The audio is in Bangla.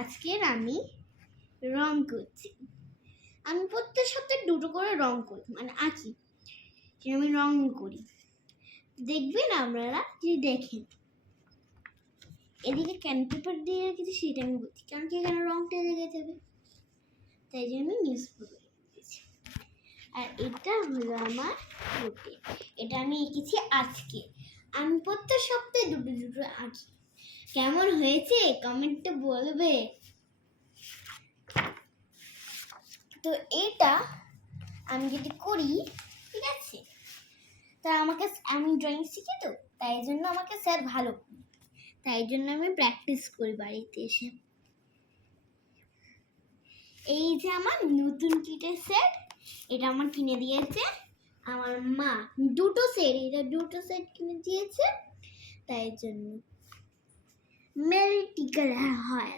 আজকের আমি রং করছি। আমি প্রত্যেক সপ্তাহে দুটো করে রং করি, মানে আঁকি, যে আমি রং করি। দেখবেন আপনারা যে দেখেন, এদিকে ক্যান পেপার দিয়ে রেখেছি, সেটা আমি বলছি, কারণ কি এখানে রংটা লেগে যাবে, তাই জন্য নিউজ পেপার দিয়েছি। আর এটা হলো আমার রুটিন, এটা আমি এঁকেছি আজকে। আমি প্রত্যেক সপ্তাহে দুটো দুটো আঁকি। কেমন হয়েছে কমেন্টে বলবে। তো এটা আমি যদি করি, ঠিক আছে, তা আমি ড্রয়িং শিখি, তো তাই জন্য আমাকে স্যার ভালো, তাই জন্য আমি প্র্যাকটিস করি বাড়িতে এসে। এই যে আমার নতুন কিটের সেট, এটা আমার কিনে দিয়েছে আমার মা। দুটো সেট কিনে দিয়েছে, তাই জন্য মেরি টিকার হয়।